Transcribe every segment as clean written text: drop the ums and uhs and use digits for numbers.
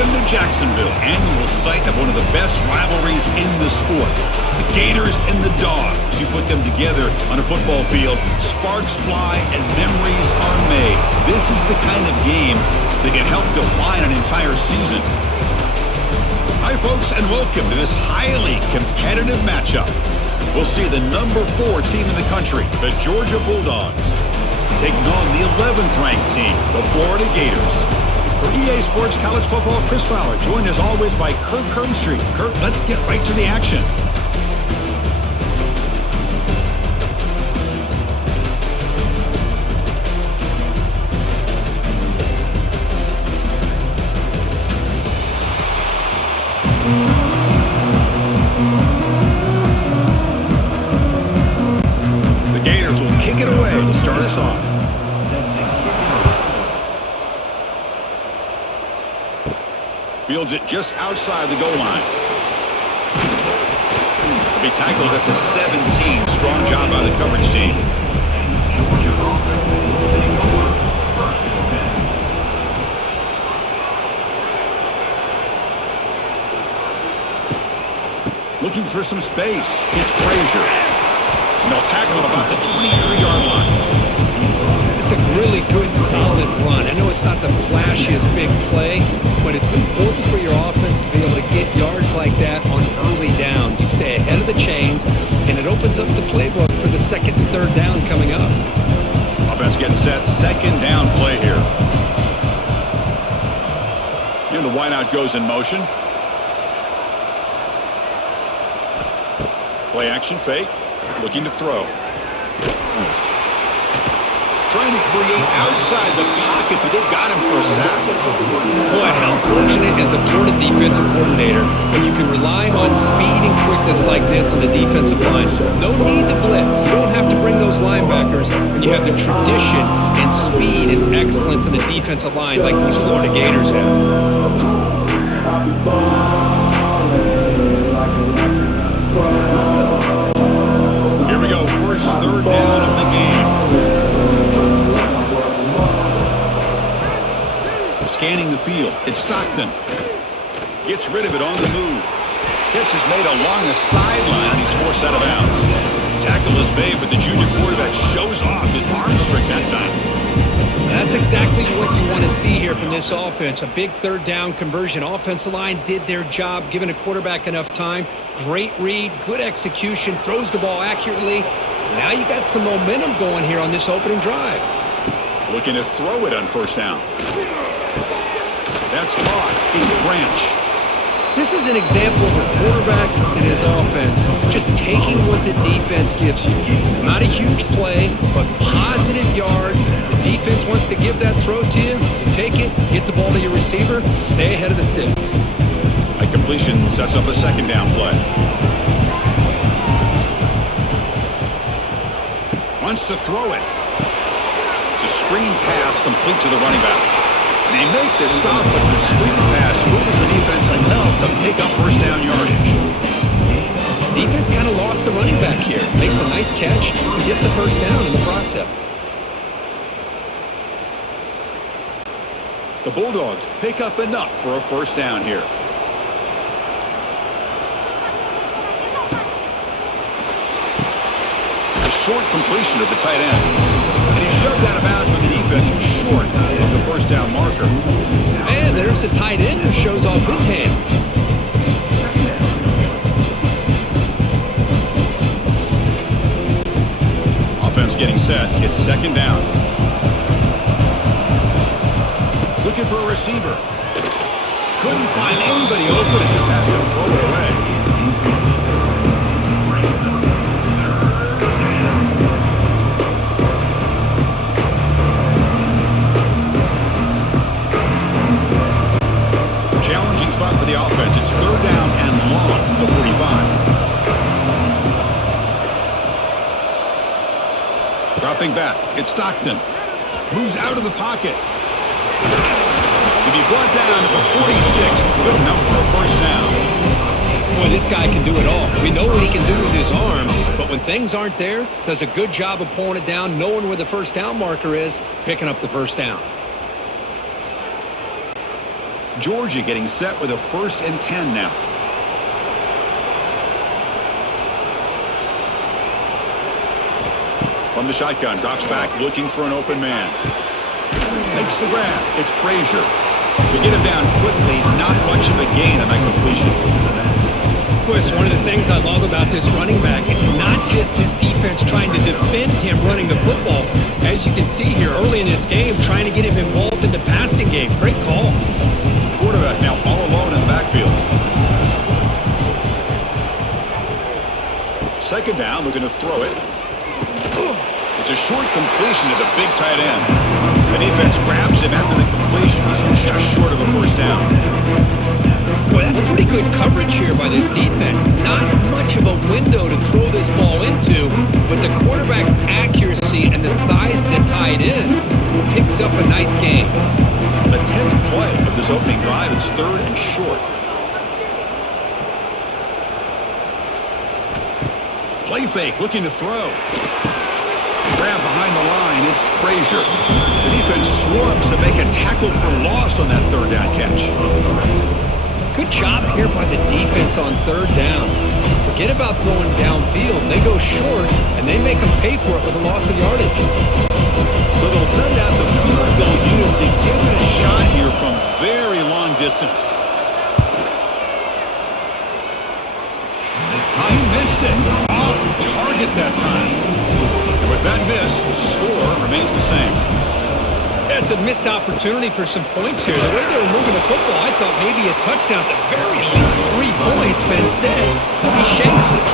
Welcome to Jacksonville, annual site of one of the best rivalries in the sport. The Gators and the Dogs. You put them together on a football field, sparks fly and memories are made. This is the kind of game that can help define an entire season. Hi, folks, and welcome to this highly competitive matchup. We'll see the number 4 team in the country, the Georgia Bulldogs, taking on the 11th ranked team, the Florida Gators. For EA Sports College Football, Chris Fowler, joined as always by Kirk Herbstreit. Kirk, let's get right to the action. The Gators will kick it away to start us off. Fields it just outside the goal line. He'll be tackled at the 17. Strong job by the coverage team. Looking for some space. It's Frazier. And they'll tackle him about the 23-yard line. It's a really good, solid run. I know it's not the flashiest big play, but it's important for your offense to be able to get yards like that on early downs. You stay ahead of the chains, and it opens up the playbook for the second and third down coming up. Offense getting set. Second down play here. And the wideout goes in motion. Play action fake. Looking to throw. Trying to create outside the pocket, but they've got him for a sack. Boy, how fortunate is the Florida defensive coordinator when you can rely on speed and quickness like this on the defensive line. No need to blitz. You don't have to bring those linebackers when you have the tradition and speed and excellence in the defensive line like these Florida Gators have. Here we go, first third down of the game. Scanning the field, it's Stockton. Gets rid of it on the move. Catch is made along the sideline, and he's forced out of bounds. Tackle is made, but the junior quarterback shows off his arm strength that time. That's exactly what you want to see here from this offense. A big third down conversion. Offensive line did their job, giving a quarterback enough time. Great read, good execution, throws the ball accurately. Now you got some momentum going here on this opening drive. Looking to throw it on first down. That's caught. It's Branch. This is an example of a quarterback and his offense just taking what the defense gives you. Not a huge play, but positive yards. The defense wants to give that throw to you. You take it, get the ball to your receiver, stay ahead of the sticks. A completion sets up a second down play. Wants to throw it. It's a screen pass complete to the running back. They make the stop, but the screen pass fools the defense enough to pick up first down yardage. Defense kind of lost the running back here. Makes a nice catch and gets the first down in the process. The Bulldogs pick up enough for a first down here. A short completion to the tight end. And he's shoved out of bounds with the defense short of the first down marker. And there's the tight end who shows off his hands. Offense getting set. It's second down. Looking for a receiver. Couldn't find anybody open and just has to throw it away. Challenging spot for the offense. It's third down and long at the 45. Dropping back. It's Stockton. Moves out of the pocket. To be brought down to the 46. Good enough for a first down. Boy, this guy can do it all. We know what he can do with his arm, but when things aren't there, does a good job of pulling it down, knowing where the first down marker is, picking up the first down. Georgia getting set with a 1st and 10 now. From the shotgun, drops back, looking for an open man. Makes the grab. It's Frazier. To get him down quickly, not much of a gain on that completion. Boy, it's one of the things I love about this running back. It's not just this defense trying to defend him running the football. As you can see here early in this game, trying to get him involved in the passing game. Great call. Quarterback now all alone in the backfield. 2nd down, looking to throw it. It's a short completion to the big tight end. The defense grabs him after the completion. He's just short of a 1st down. Boy, that's pretty good coverage here by this defense. Not much of a window to throw this ball into, but the quarterback's accuracy and the size of the tight end picks up a nice gain. The 10th play of this opening drive is 3rd and short. Play fake, looking to throw. Grab behind the line, it's Frazier. The defense swarms to make a tackle for loss on that 3rd down catch. Good job here by the defense on 3rd down. Forget about throwing downfield. They go short, and they make them pay for it with a loss of yardage. So they'll send out the field goal unit to give it a shot here from very long distance. He missed it. Off target that time. And with that miss, the score remains the same. That's a missed opportunity for some points here. The way they were moving the football, I thought maybe a touchdown, at the very least 3 points, but instead, he shakes it.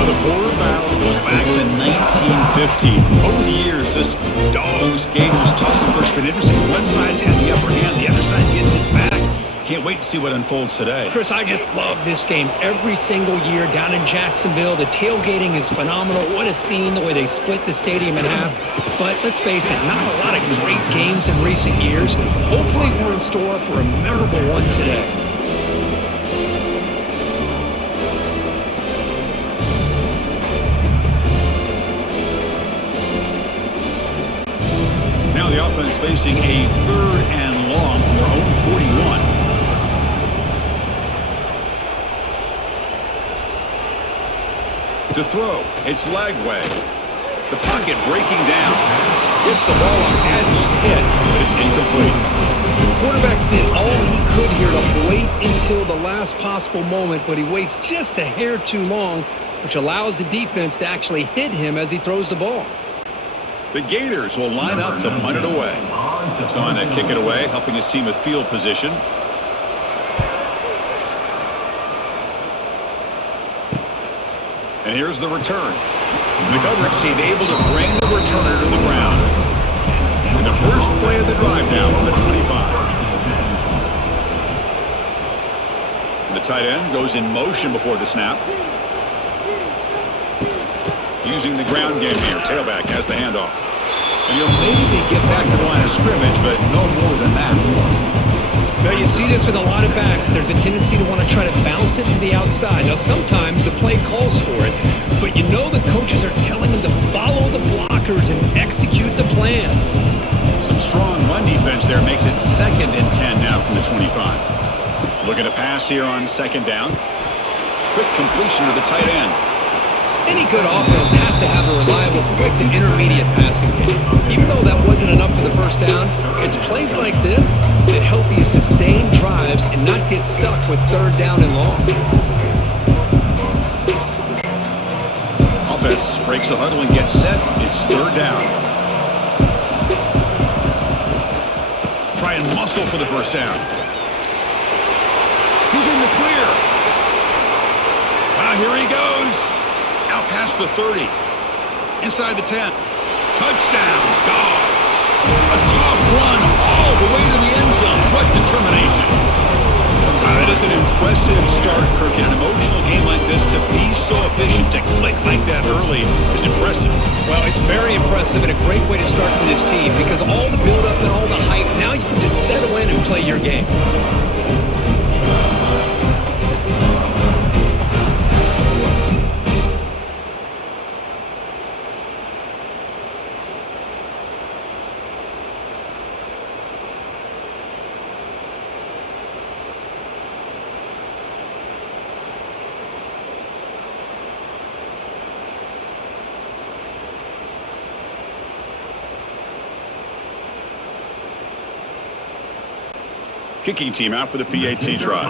The border battle goes back to 1915. Over the years, this Dogs, Gators tussle-push been interesting. One side's had the upper hand, the other side gets it back. Can't wait to see what unfolds today. Chris, I just love this game every single year down in Jacksonville. The tailgating is phenomenal. What a scene, the way they split the stadium in half. But let's face it, not a lot of great games in recent years. Hopefully we're in store for a memorable one today. Now the offense facing a 3rd and long from their own 41. To throw, it's Lagway. The pocket breaking down. Gets the ball up as he's hit, but it's incomplete. The quarterback did all he could here to wait until the last possible moment, but he waits just a hair too long, which allows the defense to actually hit him as he throws the ball. The Gators will line up to punt it away. So on to kick it away, helping his team with field position. And here's the return. The coverage team able to bring the returner to the ground. And the first play of the drive now from the 25. And the tight end goes in motion before the snap. Using the ground game here. Tailback has the handoff. And he'll maybe get back to the line of scrimmage, but no more than that. Now you see this with a lot of backs. There's a tendency to want to try to bounce it to the outside. Now sometimes the play calls for it, but you know the coaches are telling them to follow the blockers and execute the plan. Some strong run defense there makes it 2nd and 10 now from the 25. Looking to pass here on 2nd down. Quick completion to the tight end. Any good offense has to have a reliable, quick to intermediate passing game. Even though that wasn't enough for the 1st down, it's plays like this that help you sustain drives and not get stuck with 3rd down and long. Offense breaks the huddle and gets set. It's 3rd down. Try and muscle for the 1st down. He's in the clear. Here he goes. Out past the 30. Inside the 10. Touchdown, Dogs. A tough run all the way to the end zone. What determination. That is an impressive start, Kirk. In an emotional game like this, to be so efficient, to click like that early is impressive. Well, it's very impressive and a great way to start for this team because all the build-up and all the hype, now you can just settle in and play your game. Kicking team out for the PAT try.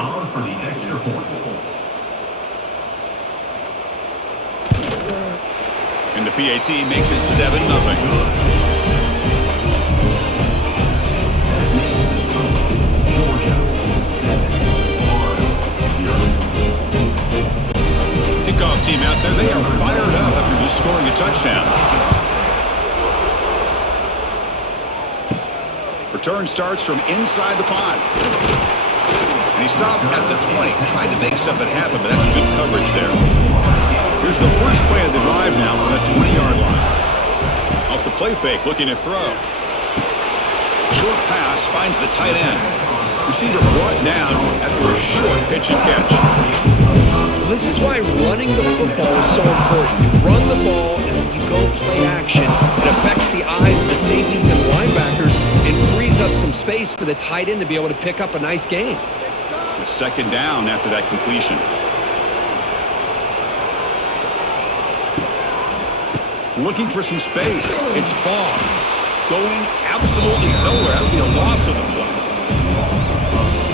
And the PAT makes it 7-0. Kickoff team out there, they are fired up after just scoring a touchdown. Return starts from inside the 5. And he stopped at the 20. Tried to make something happen, but that's good coverage there. Here's the first play of the drive now from the 20-yard line. Off the play fake, looking to throw. Short pass finds the tight end. Receiver brought down after a short pitch and catch. This is why running the football is so important. You run the ball and then you go play action. It affects the eyes of the safeties and linebackers and frees up some space for the tight end to be able to pick up a nice gain. A second down after that completion. Looking for some space. It's Baugh. Going absolutely nowhere. That would be a loss of the play.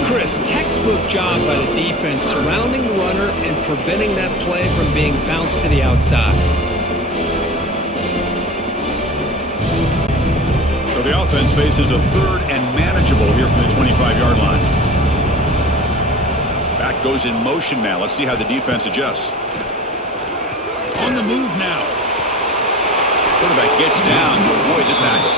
Chris, textbook job by the defense surrounding the runner and preventing that play from being bounced to the outside. So the offense faces a third and manageable here from the 25-yard line. Back goes in motion now. Let's see how the defense adjusts. On the move now. Quarterback gets down to avoid the tackle.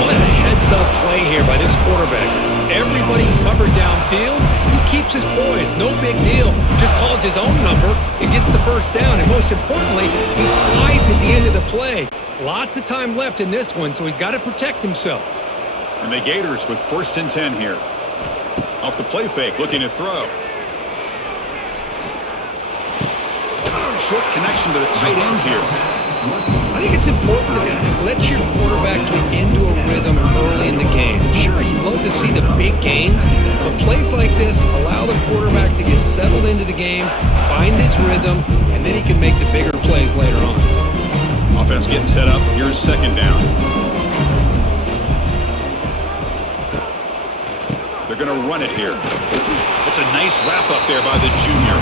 What a heads-up play here by this quarterback. Everybody's covered downfield. He keeps his poise. No big deal. Just calls his own number and gets the first down. And most importantly, he slides at the end of the play. Lots of time left in this one, so he's got to protect himself. And the Gators with 1st and 10 here. Off the play fake, looking to throw. Short connection to the tight end here. I think it's important to kind of let your quarterback get into a rhythm early in the game. Sure, you'd love to see the big gains, but plays like this allow the quarterback to get settled into the game, find his rhythm, and then he can make the bigger plays later on. Offense getting set up. Here's second down. They're going to run it here. It's a nice wrap up there by the junior.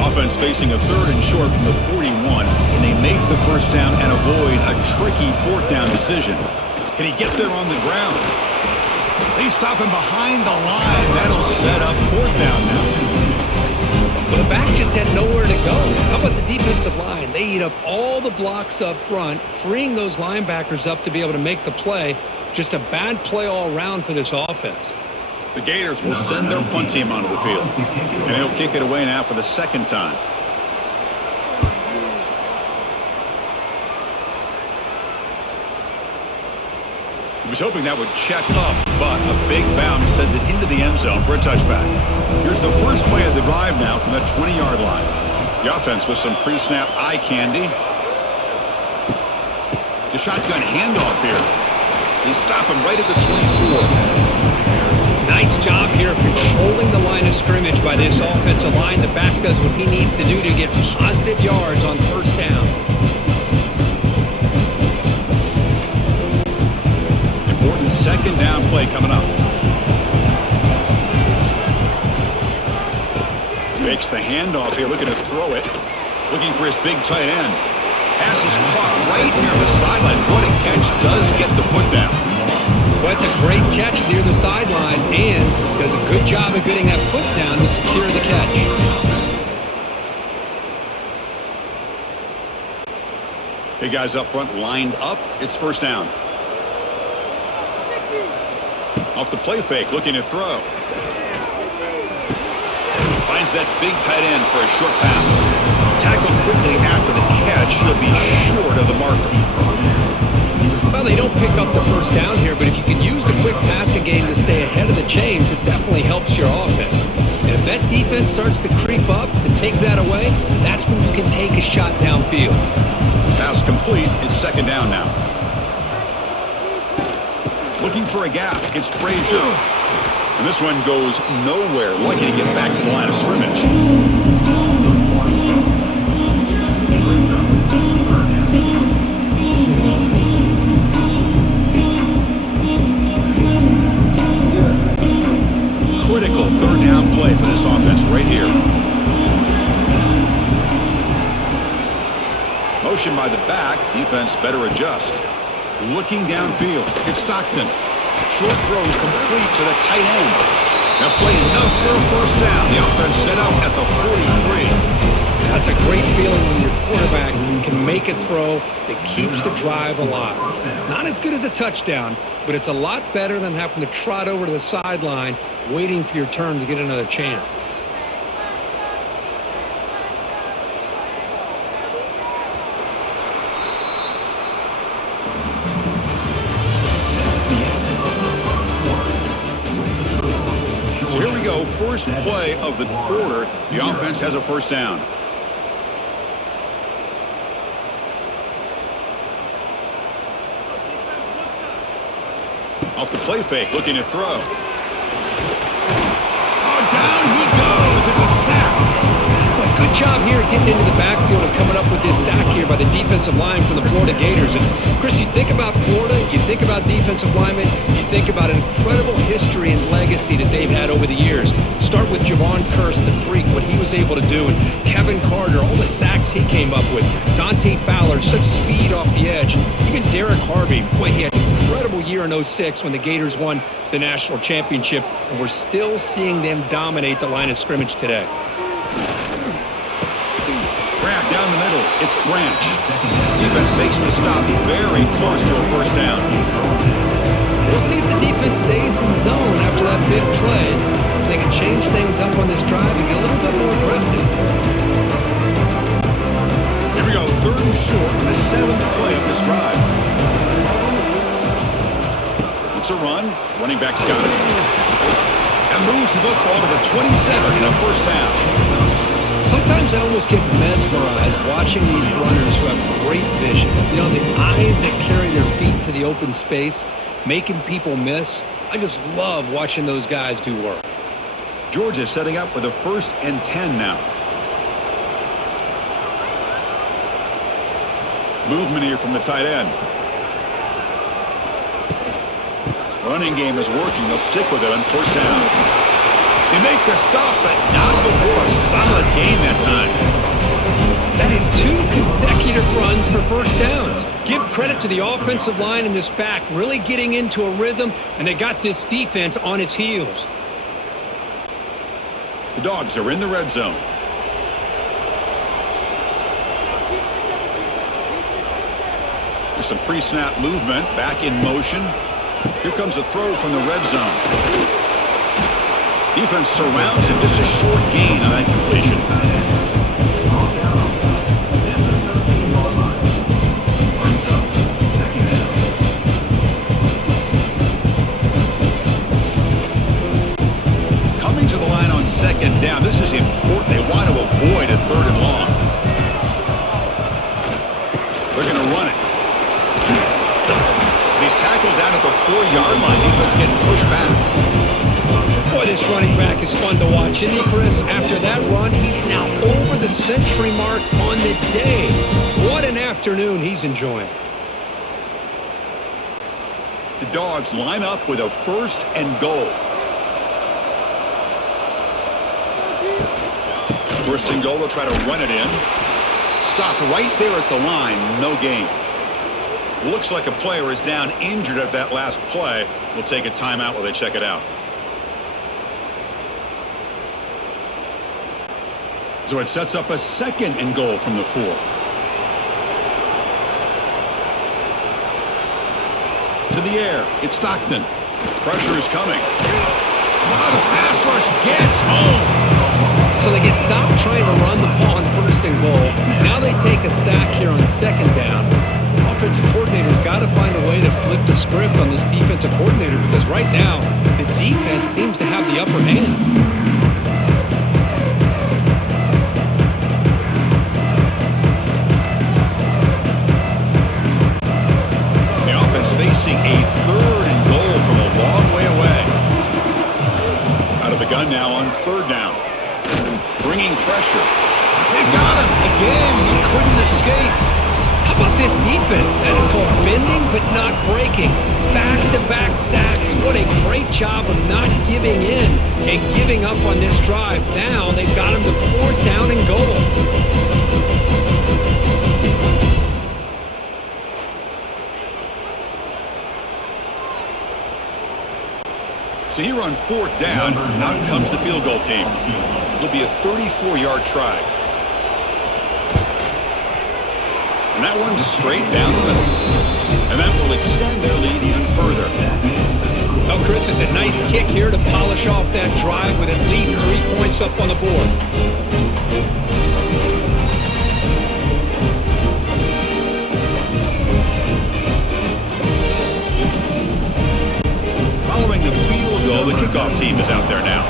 Offense facing a 3rd and short from the 41, and they make the first down and avoid a tricky 4th down decision. Can he get there on the ground? They stop him behind the line. That'll set up 4th down now. Well, the back just had nowhere to go. How about the defensive line? They eat up all the blocks up front, freeing those linebackers up to be able to make the play. Just a bad play all around for this offense. The Gators will send their punt team onto the field. And he'll kick it away now for the 2nd time. He was hoping that would check up, but a big bounce sends it into the end zone for a touchback. Here's the first play of the drive now from the 20-yard line. The offense with some pre-snap eye candy. The shotgun handoff here. They stop him right at the 24. Nice job here of controlling the line of scrimmage by this offensive line. The back does what he needs to do to get positive yards on 1st down. Important 2nd down play coming up. Fakes the handoff here, looking to throw it. Looking for his big tight end. Pass is caught right near the sideline. What a catch, does get the foot down. Well, it's a great catch near the sideline and does a good job of getting that foot down to secure the catch. Big guys up front lined up. It's 1st down. Off the play fake, looking to throw. Finds that big tight end for a short pass. Tackled quickly after the catch. He'll be short of the marker. Well, they don't pick up the first down here, but if you can use the quick passing game to stay ahead of the chains, it definitely helps your offense. And if that defense starts to creep up and take that away, that's when you can take a shot downfield. Pass complete. It's 2nd down now. 'Looking for a gap. It's Frazier. And this one goes nowhere. Lucky to get back to the line of scrimmage. Critical third down play for this offense right here. Motion by the back. Defense better adjust. Looking downfield. It's Stockton. Short throw complete to the tight end. Now play enough for a first down. The offense set up at the 43. That's a great feeling when your quarterback can make a throw that keeps the drive alive. Not as good as a touchdown, but it's a lot better than having to trot over to the sideline waiting for your turn to get another chance. So here we go, first play of the quarter. The offense has a first down. Off the play fake, looking to throw. Oh, down he goes. It's a sack. Boy, good job here getting into the backfield and coming up with this sack here by the defensive line for the Florida Gators. And Chris, you think about Florida, you think about defensive linemen, you think about an incredible history and legacy that they've had over the years. Start with Javon Kearse, the freak, what he was able to do, and Kevin Carter, all the sacks he came up with. Dante Fowler, such speed off the edge. Even Derek Harvey, boy, he had an incredible year in 06 when the Gators won the national championship, and we're still seeing them dominate the line of scrimmage today. Grab down the middle. It's Branch. Defense makes the stop very close to a first down. We'll see if the defense stays in zone after that big play. If they can change things up on this drive and get a little bit more aggressive. Here we go, third and short on the 7th play of this drive. It's a run. Running back's got it. And moves the football to the 27 and a first down. Sometimes I almost get mesmerized watching these runners who have great vision. You know, the eyes that carry their feet to the open space, making people miss. I just love watching those guys do work. Georgia setting up with a 1st and 10 now. Movement here from the tight end. Running game is working. They'll stick with it on first down. They make the stop, but not before a solid gain that time. That is 2 consecutive runs for first downs. Give credit to the offensive line in this back, really getting into a rhythm, and they got this defense on its heels. The Dogs are in the red zone. There's some pre-snap movement, back in motion. Here comes a throw from the red zone. Defense surrounds him, just a short gain on that completion. Coming to the line on second down, this is important. They want to avoid a 3rd and long. They're going to run it. He's tackled down at the 4-yard line. Defense getting pushed back. Boy, this running back is fun to watch, isn't he, Chris? After that run, he's now over the century mark on the day. What an afternoon he's enjoying. The Dogs line up with a 1st and goal. 1st and goal, they'll try to run it in. Stopped right there at the line, no gain. Looks like a player is down injured at that last play. We'll take a timeout while they check it out. So it sets up a 2nd and goal from the 4. To the air, it's Stockton. Pressure is coming. Oh, the pass rush gets home. So they get stopped trying to run the ball on 1st and goal. Now they take a sack here on 2nd down. Offensive coordinator's got to find a way to flip the script on this defensive coordinator because right now the defense seems to have the upper hand. Facing a 3rd and goal from a long way away. bringing pressure. They've got him. Again, he couldn't escape. How about this defense? That is called bending but not breaking. Back-to-back sacks. What a great job of not giving in and giving up on this drive. Now they've got him to 4th down and goal. So here on 4th down, out comes the field goal team. It'll be a 34-yard try. And that one's straight down the middle. And that will extend their lead even further. Oh, Chris, it's a nice kick here to polish off that drive with at least 3 points up on the board. Following the field goal, the kickoff team is out there now.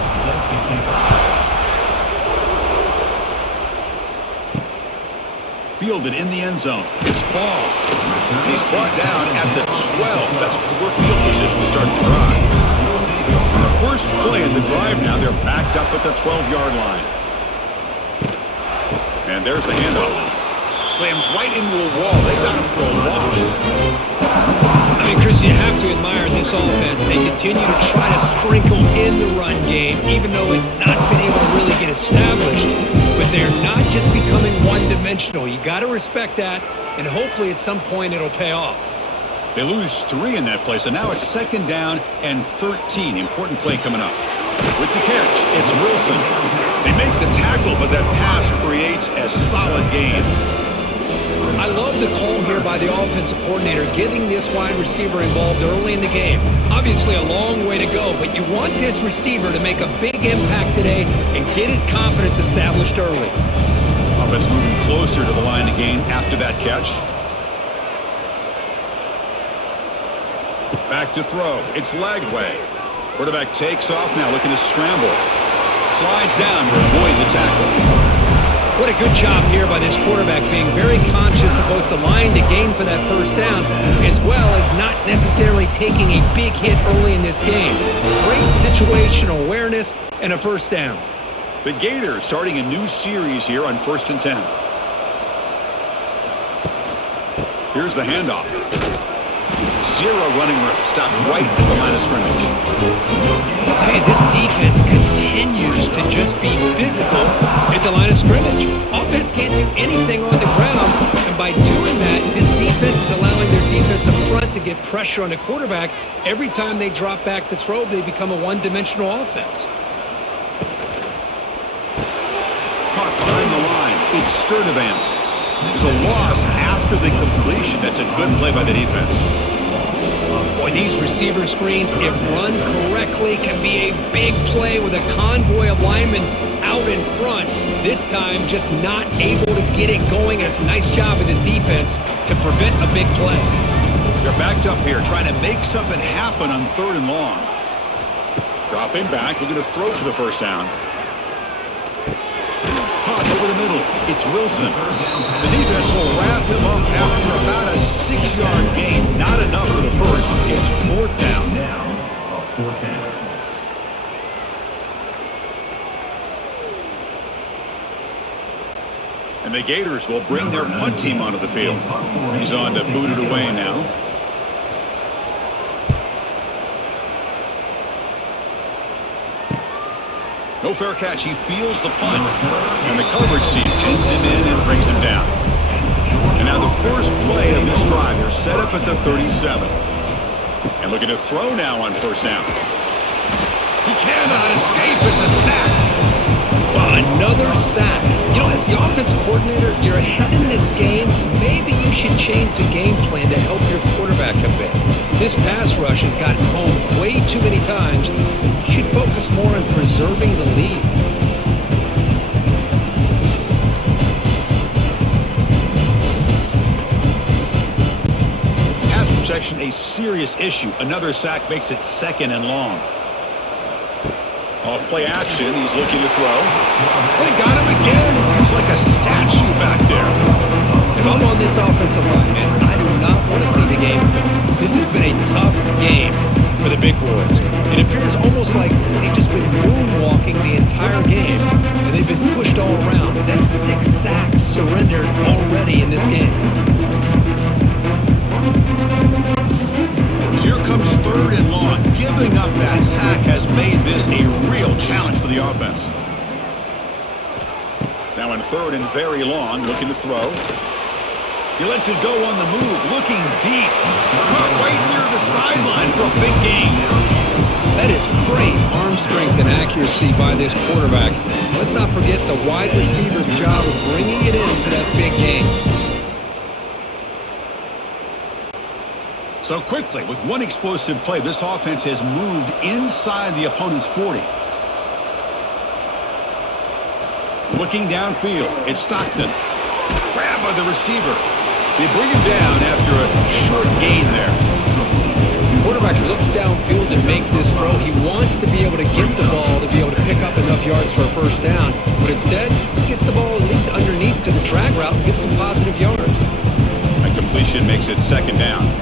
Fielded in the end zone. It's ball. And he's brought down at the 12. That's poor field position to start the drive. On the first play of the drive now, they're backed up at the 12-yard line. And there's the handoff. Slams right into a wall. They got him for a loss. I mean, Chris, you have to admire this offense. They continue to try to sprinkle in the run game, even though it's not been able to really get established. But they're not just becoming one-dimensional. You got to respect that, and hopefully at some point it'll pay off. They lose 3 in that play, so now it's 2nd down and 13. Important play coming up. With the catch, it's Wilson. They make the tackle, but that pass creates a solid gain. I love the call here by the offensive coordinator, getting this wide receiver involved early in the game. Obviously a long way to go, but you want this receiver to make a big impact today and get his confidence established early. Offense moving closer to the line of gain after that catch. Back to throw. It's Lagway. Quarterback takes off now, looking to scramble. Slides down to avoid the tackle. What a good job here by this quarterback, being very conscious of both the line to gain for that 1st down, as well as not necessarily taking a big hit early in this game. Great situational awareness and a 1st down. The Gators starting a new series here on 1st and 10. Here's the handoff. 0 running stop right at the line of scrimmage. I'll tell you, this defense continues to just be physical at the line of scrimmage. Offense can't do anything on the ground, and by doing that, this defense is allowing their defensive front to get pressure on the quarterback. Every time they drop back to throw, they become a one-dimensional offense. Caught behind the line. It's Sturdivant. There's a loss after the completion. That's a good play by the defense. Boy, these receiver screens, if run correctly, can be a big play with a convoy of linemen out in front. This time, just not able to get it going. And it's a nice job of the defense to prevent a big play. They're backed up here, trying to make something happen on 3rd and long. Dropping back, looking to throw for the 1st down. Caught over the middle. It's Wilson. The defense will wrap him up after about a 6-yard gain. Not enough for the 1st. It's 4th down. And the Gators will bring their punt team onto the field. He's on to boot it away now. No fair catch. He feels the punt. And the coverage team pins him in and brings him down. And now the first play of this drive. They're set up at the 37. And looking to throw now on 1st down. He cannot escape. It's a sack. Well, another sack. You know, as the offensive coordinator, you're ahead in this game. Maybe you should change the game plan to help your quarterback a bit. This pass rush has gotten home way too many times. You should focus more on preserving the lead. Pass protection, a serious issue. Another sack makes it 2nd and long. Off play action, he's looking to throw. They got him again. He's like a statue back there. If I'm on this offensive line, man, I do not want to see the game film. This has been a tough game for the big boys. It appears almost like they've just been moonwalking the entire game, and they've been pushed all 6 sacks surrendered already in this game. So here comes 3rd and long. Giving up that sack has made this a real challenge for the offense. Now in 3rd and very long, looking to throw. He lets it go on the move, looking deep. Caught right near the sideline for a big gain. That is great arm strength and accuracy by this quarterback. Let's not forget the wide receiver's job of bringing it in for that big gain. So quickly, with one explosive play, this offense has moved inside the opponent's 40. Looking downfield, it's Stockton. Grabbed by the receiver. They bring him down after a short gain there. The quarterback looks downfield and make this throw. He wants to be able to get the ball to be able to pick up enough yards for a first down. But instead, he gets the ball at least underneath to the drag route and gets some positive yards. A completion makes it 2nd down.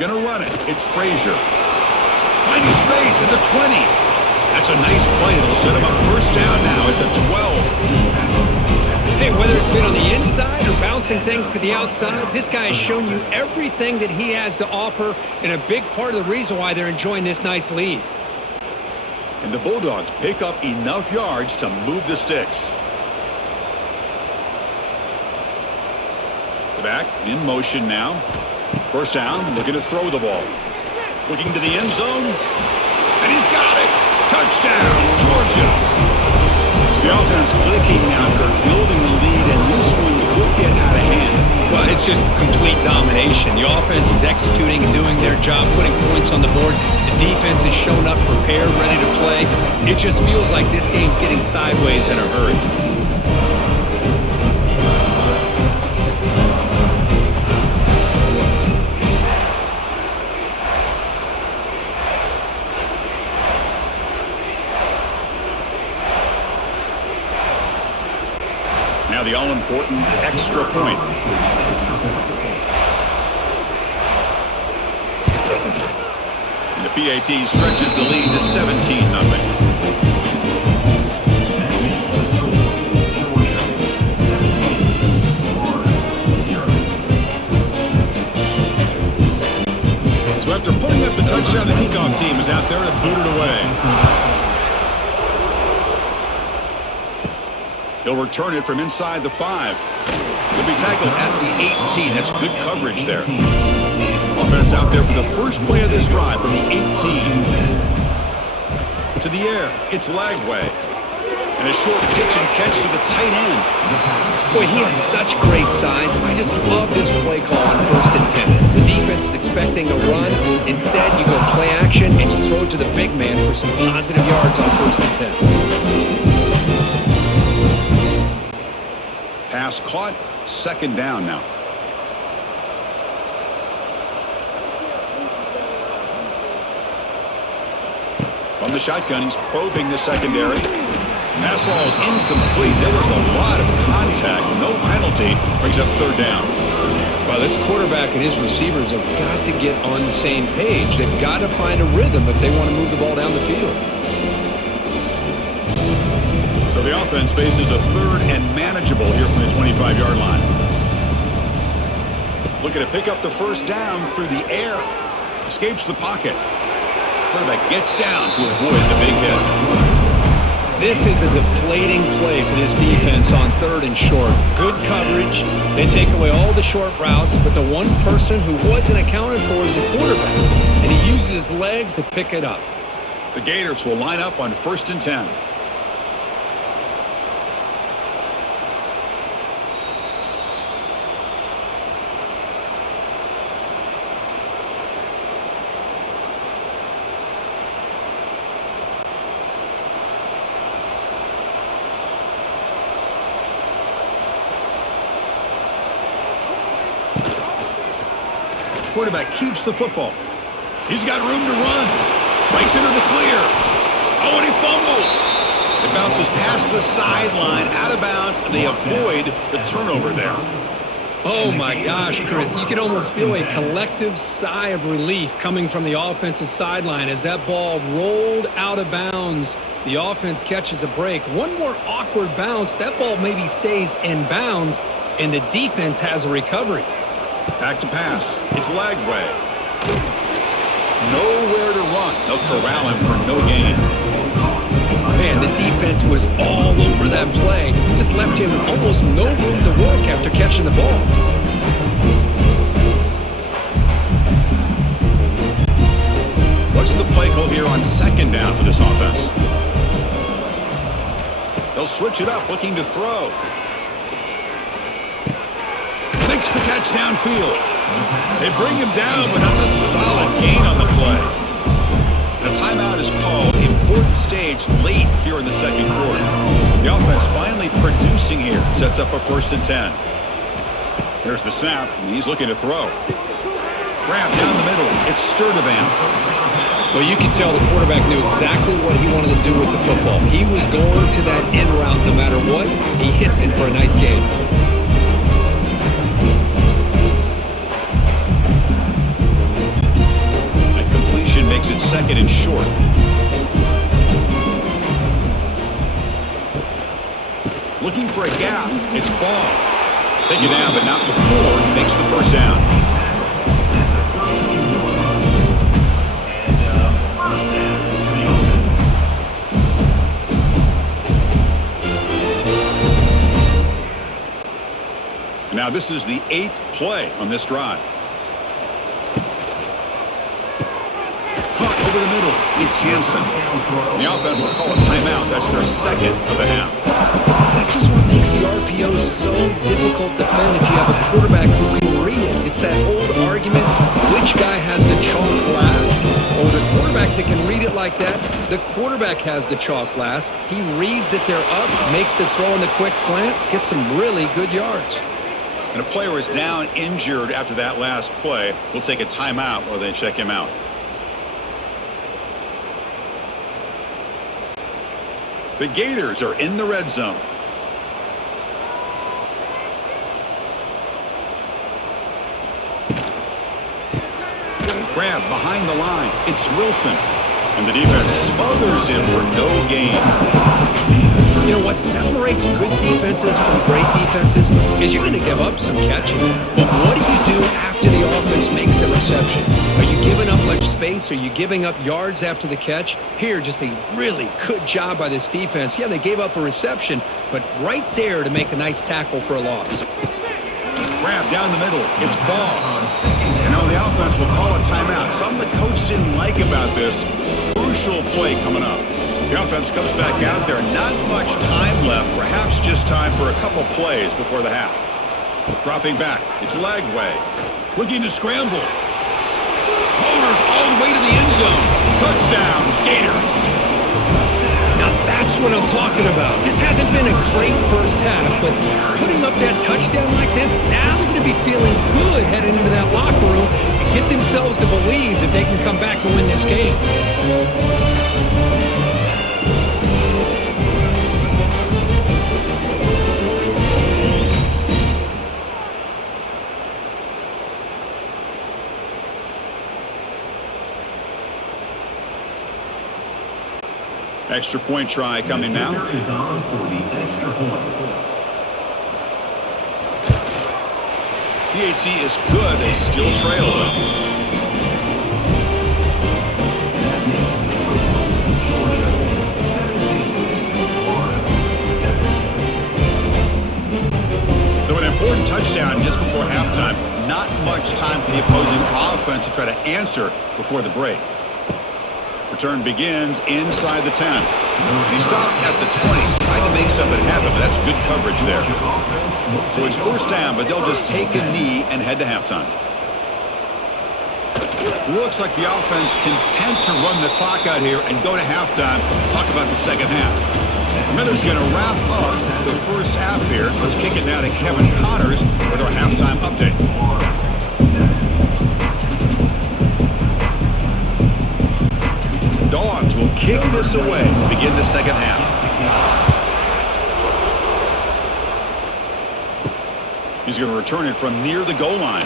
Gonna run it. It's Frazier. Finding space at the 20. That's a nice play. It'll set him up first down now at the 12. Hey, whether it's been on the inside or bouncing things to the outside, this guy has shown you everything that he has to offer, and a big part of the reason why they're enjoying this nice lead. And the Bulldogs pick up enough yards to move the sticks. The back in motion now. First down, looking to throw the ball. Looking to the end zone. And he's got it. Touchdown, Georgia. So the offense clicking now, Kirk, building the lead, and this one could get out of hand. Well, it's just complete domination. The offense is executing and doing their job, putting points on the board. The defense is shown up, prepared, ready to play. It just feels like this game's getting sideways in a hurry. Now the all-important extra point. And the PAT stretches the lead to 17-0. So after putting up the touchdown, the kickoff team is out there to boot it away. He'll return it from inside the 5. He'll be tackled at the 18. That's good coverage there. Offense out there for the first play of this drive from the 18. To the air, it's Lagway. And a short pitch and catch to the tight end. Boy, he has such great size. I just love this play call on 1st and 10. The defense is expecting a run. Instead, you go play action and you throw it to the big man for some positive yards on 1st and 10. Pass caught, 2nd down now. From the shotgun, he's probing the secondary. Pass ball is incomplete. There was a lot of contact, no penalty. Brings up 3rd down. Well, this quarterback and his receivers have got to get on the same page. They've got to find a rhythm if they want to move the ball down the field. So the offense faces a 3rd and manageable here from the 25-yard line. Looking to pick up the first down through the air. Escapes the pocket. Quarterback gets down to avoid the big hit. This is a deflating play for this defense on 3rd and short. Good coverage. They take away all the short routes, but the one person who wasn't accounted for is the quarterback, and he uses his legs to pick it up. The Gators will line up on 1st and 10. Quarterback keeps the football. He's got room to run. Breaks into the clear. Oh, and he fumbles. It bounces past the sideline, out of bounds, and they avoid the turnover there. Oh my gosh, Chris, you can almost feel a collective sigh of relief coming from the offensive sideline as that ball rolled out of bounds. The offense catches a break. One more awkward bounce, that ball maybe stays in bounds, and the defense has a recovery. Back to pass. It's Lagway. Nowhere to run. They'll corral him for no gain. Man, the defense was all over that play. Just left him almost no room to work after catching the ball. What's the play call here on second down for this offense? They'll switch it up, looking to throw. Makes the catch downfield. They bring him down, but that's a solid gain on the play. The timeout is called. Important stage late here in the second quarter. The offense finally producing here. Sets up a 1st and 10. Here's the snap. He's looking to throw. Grab down the middle. It's Sturdivant. Well, you can tell the quarterback knew exactly what he wanted to do with the football. He was going to that end route no matter what. He hits it for a nice gain. Makes it 2nd and short. Looking for a gap. It's Ball. Take it down, but not before he makes the 1st down. Now this is the 8th play on this drive. Over the middle, it's Hansen. The offense will call a timeout. That's their 2nd of the half. This is what makes the RPO so difficult to defend if you have a quarterback who can read it. It's that old argument, which guy has the chalk last? Or the quarterback that can read it like that, the quarterback has the chalk last. He reads that they're up, makes the throw in the quick slant, gets some really good yards. And a player is down injured after that last play. We'll take a timeout while they check him out. The Gators are in the red zone. Grab behind the line. It's Wilson. And the defense smothers him for no gain. You know, what separates good defenses from great defenses is you're going to give up some catches. But what do you do after the offense makes the reception? Are you giving up much space? Are you giving up yards after the catch? Here, just a really good job by this defense. Yeah, they gave up a reception, but right there to make a nice tackle for a loss. Grab down the middle. It's Ball. And now the offense will call a timeout. Something the coach didn't like about this. Crucial play coming up. The offense comes back out there. Not much time left. Perhaps just time for a couple plays before the half. Dropping back. It's Lagway. Looking to scramble. Motors all the way to the end zone. Touchdown, Gators. Now that's what I'm talking about. This hasn't been a great first half, but putting up that touchdown like this, now they're going to be feeling good heading into that locker room and get themselves to believe that they can come back and win this game. Extra point try coming now. PHC is good. They still trail them. So an important touchdown just before halftime. Not much time for the opposing offense to try to answer before the break. Return begins inside the 10. He stopped at the 20, trying to make something happen, but that's good coverage there. So it's first down, but they'll just take a knee and head to halftime. Looks like the offense content to run the clock out here and go to halftime. Talk about the second half. Miller's going to wrap up the first half here. Let's kick it now to Kevin Connors with our halftime update. Dogs will kick this away to begin the second half. He's going to return it from near the goal line.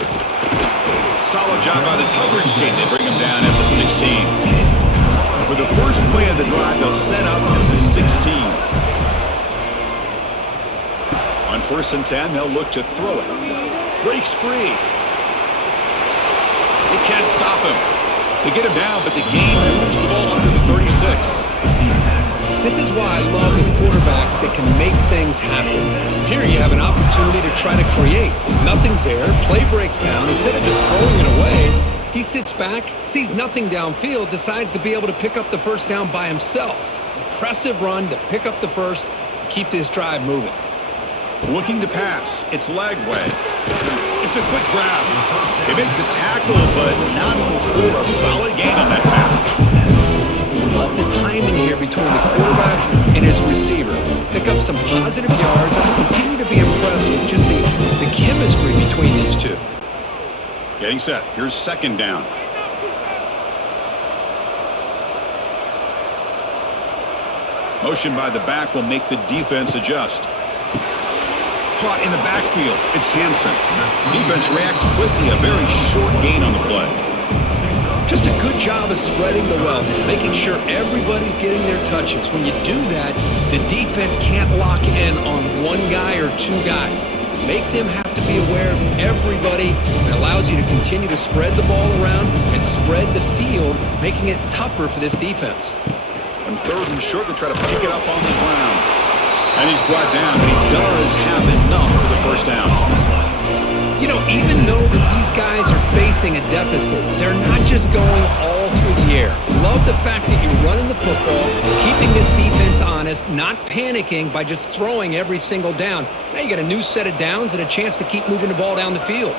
Solid job by the coverage team. They bring him down at the 16. And for the first play of the drive, they'll set up at the 16. On 1st and 10, they'll look to throw it. Breaks free. They can't stop him. They get him down, but the game moves the ball under the 36. This is why I love the quarterbacks that can make things happen. Here you have an opportunity to try to create. Nothing's there, play breaks down. Instead of just throwing it away, he sits back, sees nothing downfield, decides to be able to pick up the first down by himself. Impressive run to pick up the first, keep this drive moving. Looking to pass. It's Lagway. It's a quick grab. They make the tackle, but not before a solid gain on that pass. Love the timing here between the quarterback and his receiver. Pick up some positive yards, and I continue to be impressed with just the chemistry between these two. Getting set. Here's 2nd down. Motion by the back will make the defense adjust. Caught in the backfield. It's Hansen. Defense reacts quickly. A very short gain on the play. Just a good job of spreading the wealth, making sure everybody's getting their touches. When you do that, the defense can't lock in on one guy or two guys. Make them have to be aware of everybody. It allows you to continue to spread the ball around and spread the field, making it tougher for this defense. On 3rd and short, they try to pick it up on the ground. And he's brought down, but he does have enough for the first down. You know, even though that these guys are facing a deficit, they're not just going all through the air. Love the fact that you're running the football, keeping this defense honest, not panicking by just throwing every single down. Now you got a new set of downs and a chance to keep moving the ball down the field.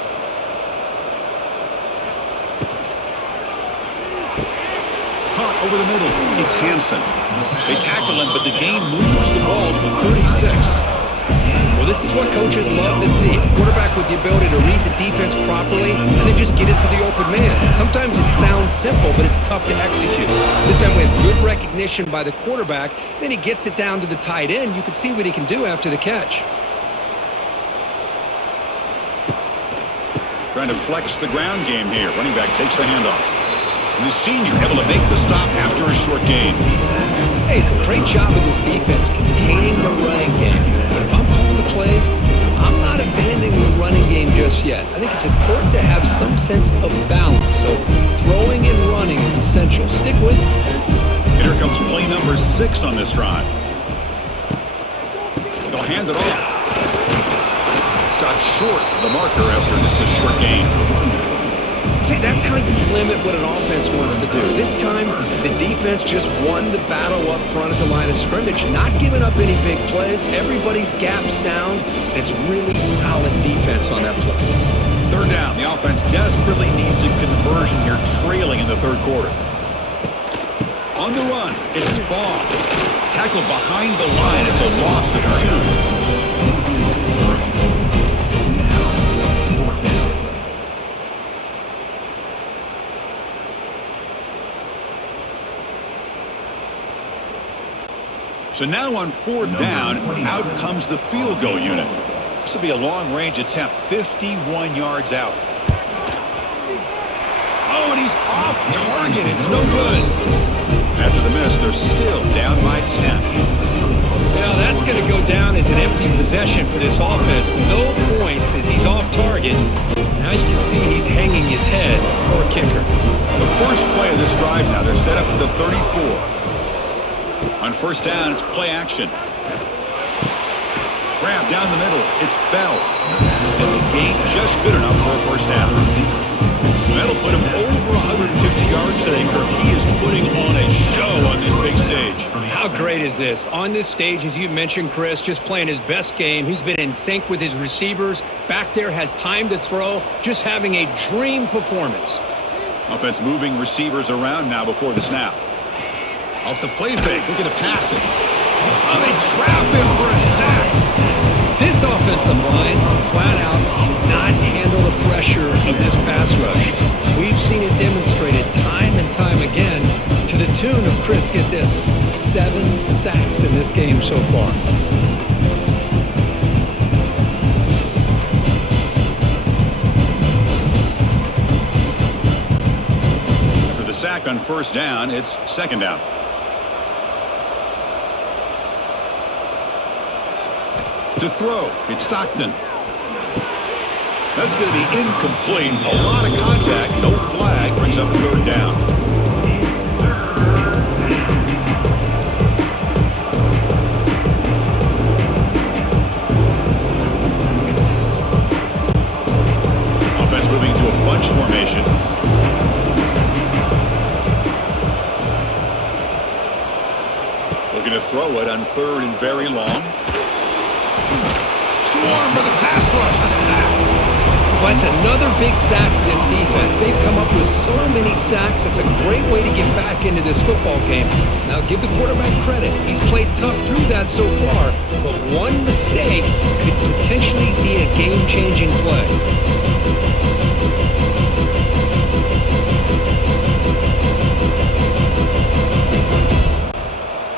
Caught over the middle. It's Hansen. They tackle him, but the gain moves the ball to the 36. Well, this is what coaches love to see. A quarterback with the ability to read the defense properly and then just get it to the open man. Sometimes it sounds simple, but it's tough to execute. This time we have good recognition by the quarterback. Then he gets it down to the tight end. You can see what he can do after the catch. Trying to flex the ground game here. Running back takes the handoff. And the senior able to make the stop after a short gain. Hey, it's a great job of this defense containing the running game. But if I'm calling the plays, I'm not abandoning the running game just yet. I think it's important to have some sense of balance. So throwing and running is essential. Stick with it. And here comes play number 6 on this drive. They'll hand it off. Stopped short of the marker after just a short gain. See, that's how you limit what an offense wants to do. This time, the defense just won the battle up front at the line of scrimmage, not giving up any big plays. Everybody's gap sound. It's really solid defense on that play. 3rd down. The offense desperately needs a conversion here, trailing in the 3rd quarter. On the run, it's Baum. Tackled behind the line. It's a loss of 2. So now on 4th down, out comes the field goal unit. This will be a long-range attempt, 51 yards out. Oh, and he's off target. It's no good. After the miss, they're still down by 10. Now that's going to go down as an empty possession for this offense. No points as he's off target. Now you can see he's hanging his head. Poor kicker. The first play of this drive now, they're set up at the 34. On 1st down, it's play action. Grab down the middle. It's Bell. And the gain just good enough for a 1st down. That'll put him over 150 yards today, Kirk. He is putting on a show on this big stage. How great is this? On this stage, as you mentioned, Chris, just playing his best game. He's been in sync with his receivers. Back there, has time to throw. Just having a dream performance. Offense moving receivers around now before the snap. Off the play fake, look at the passing. Oh, they trap him for a sack. This offensive line, flat out, cannot handle the pressure of this pass rush. We've seen it demonstrated time and time again to the tune of, Chris, get this, 7 sacks in this game so far. sack on first down. It's second down. To throw, it's Stockton. That's going to be incomplete. A lot of contact, no flag, brings up third down. Offense moving to a bunch formation. Looking to throw it on third and very long. Swarm with a pass rush, a sack. Well, that's another big sack for this defense. They've come up with so many sacks. It's a great way to get back into this football game. Now, give the quarterback credit. He's played tough through that so far, but one mistake could potentially be a game-changing play.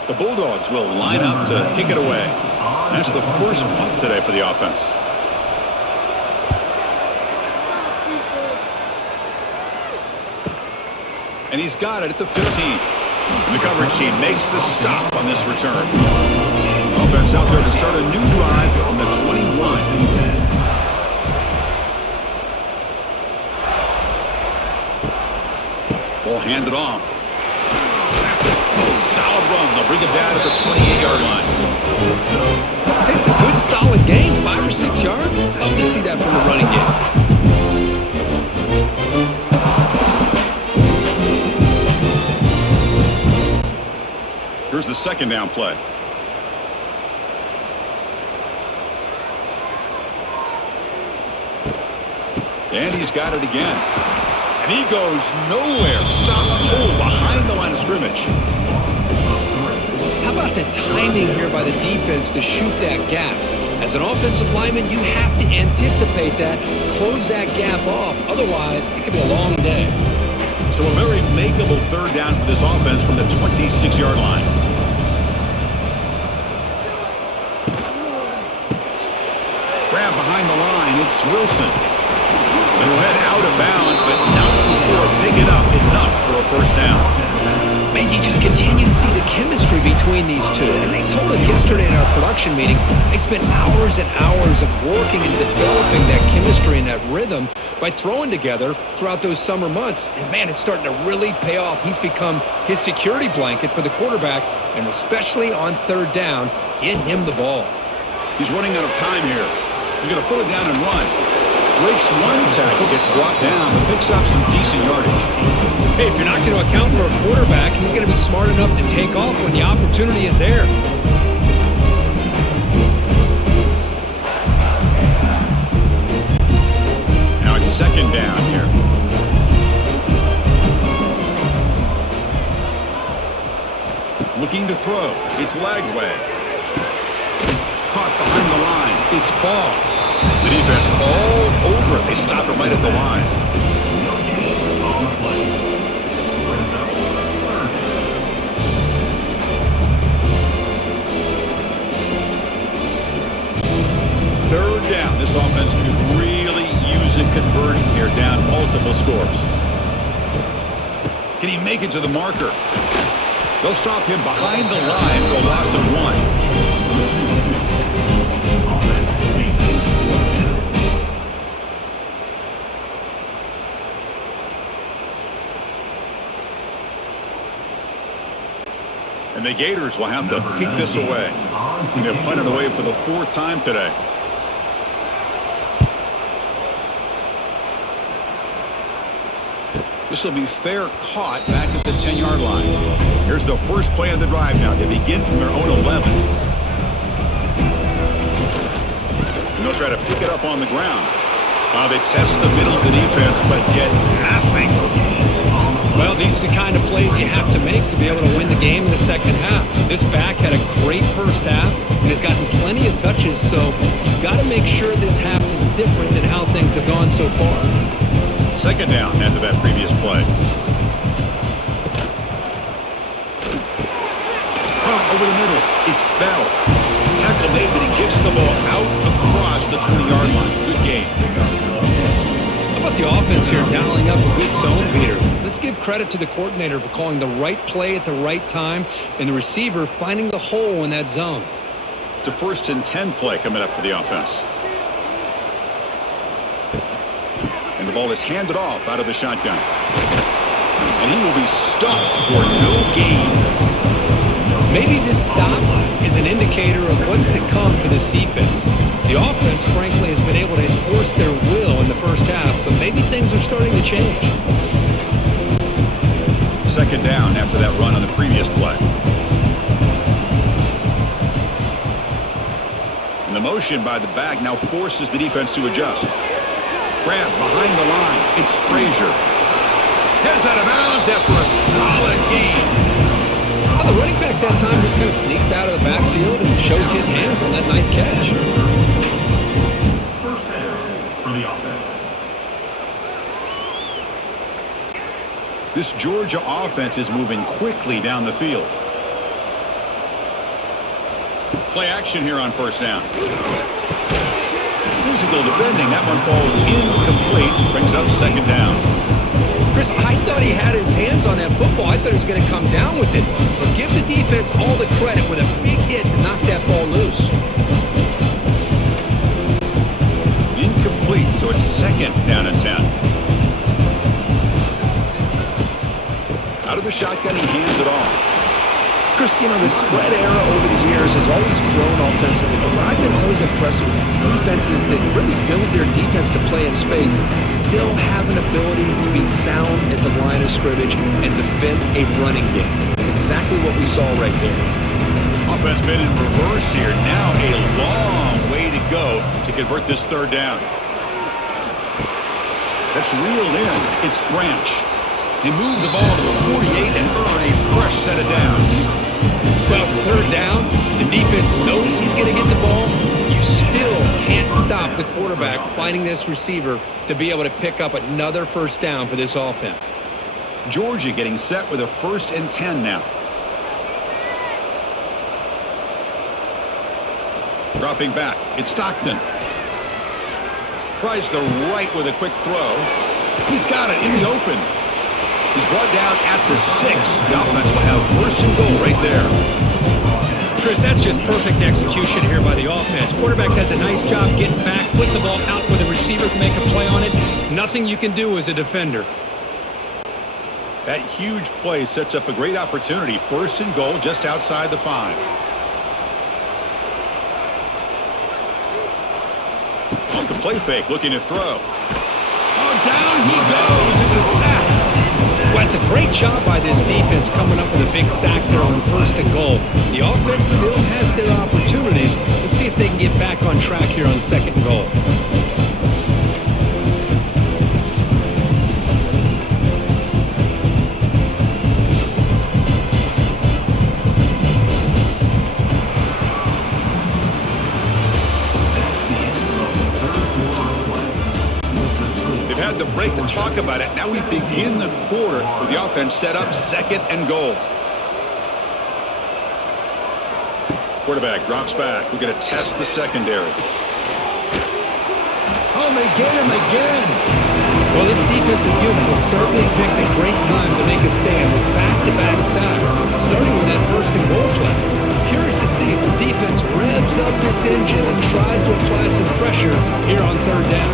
The Bulldogs will line up to kick it away. That's the first punt today for the offense. And he's got it at the 15. And the coverage team makes the stop on this return. Offense out there to start a new drive from the 21. Ball handed off. Solid run. They'll bring it down at the 28-yard line. It's a good, solid game. 5 or 6 yards. Love to see that from a running game. Here's the second down play. And he's got it again. And he goes nowhere. Stop cold behind the line of scrimmage. How about the timing here by the defense to shoot that gap? As an offensive lineman, you have to anticipate that, close that gap off. Otherwise, it could be a long day. So a very makeable third down for this offense from the 26-yard line. Grab behind the line. It's Wilson. And he'll head out of bounds, but not before picking up enough for a first down. Man, you just continue to see the chemistry between these two. And they told us yesterday in our production meeting, they spent hours and hours of working and developing that chemistry and that rhythm by throwing together throughout those summer months. And man, it's starting to really pay off. He's become his security blanket for the quarterback, and especially on third down, get him the ball. He's running out of time here. He's going to pull it down and run. Breaks one tackle, gets brought down, but picks up some decent yardage. Hey, if you're not going to account for a quarterback, he's going to be smart enough to take off when the opportunity is there. Now it's second down here. Looking to throw. It's Lagway. Caught behind the line. It's Ball. The defense all over it. They stop it right at the line. Third down. This offense could really use a conversion here, down multiple scores. Can he make it to the marker? They'll stop him behind the line for a loss of 1. And the Gators will have to kick this away. And they'll punt it away for the 4th time today. This will be fair caught back at the 10-yard line. Here's the first play of the drive now. They begin from their own 11. And they'll try to pick it up on the ground. They test the middle of the defense, but get nothing. Well, these are the kind of plays you have to make to be able to win the game in the second half. This back had a great first half and has gotten plenty of touches, so you've got to make sure this half is different than how things have gone so far. Second down after that previous play. Over the middle, it's Bell. Tackle made, but he gets the ball out across the 20-yard line. Good game. How about about the offense here dialing up a good zone beater? Let's give credit to the coordinator for calling the right play at the right time and the receiver finding the hole in that zone. It's a 1st and 10 play coming up for the offense. And the ball is handed off out of the shotgun. And he will be stuffed for no gain. Maybe this stop is an indicator of what's to come for this defense. The offense, frankly, has been able to enforce their will in the first half, but maybe things are starting to change. 2nd down after that run on the previous play. And the motion by the back now forces the defense to adjust. Grab behind the line. It's Frazier. Heads out of bounds after a solid gain. The running back that time just kind of sneaks out of the backfield and shows his hands on that nice catch. First down for the offense. This Georgia offense is moving quickly down the field. Play action here on 1st down. Physical defending. That one falls incomplete. Brings up 2nd down. Chris, I thought he had his hands on that football. I thought he was going to come down with it. But give the defense all the credit with a big hit to knock that ball loose. Incomplete, so it's 2nd down and 10. Out of the shotgun, he hands it off. Chris, you know, the spread era over the years has always grown offensively, but what I've been always impressed with defenses that really build their defense to play in space still have an ability to be sound at the line of scrimmage and defend a running game. That's exactly what we saw right there. Offense been in reverse here. Now a long way to go to convert this 3rd down. That's reeled in. It's Branch. He moved the ball to the 48 and earned a fresh set of downs. Well, it's 3rd down. The defense knows he's going to get the ball. You still can't stop the quarterback finding this receiver to be able to pick up another 1st down for this offense. Georgia getting set with a 1st and 10 now. Dropping back. It's Stockton. Tries the right with a quick throw. He's got it in the open. He's brought down at the 6. The offense will have 1st and goal right there. Chris, that's just perfect execution here by the offense. Quarterback does a nice job getting back, putting the ball out where the receiver can make a play on it. Nothing you can do as a defender. That huge play sets up a great opportunity. 1st and goal just outside the 5. Off the play fake, looking to throw. Oh, down he goes. It's a sack. Well, it's a great job by this defense coming up with a big sack there on 1st and goal. The offense still has their opportunities. Let's see if they can get back on track here on 2nd and goal. The break to talk about it. Now we begin the quarter with the offense set up 2nd and goal. Quarterback drops back. We're going to test the secondary. Oh, they get him again. Well, this defensive unit has certainly picked a great time to make a stand with back-to-back sacks, starting with that 1st and goal play. Curious to see if the defense revs up its engine and tries to apply some pressure here on 3rd down.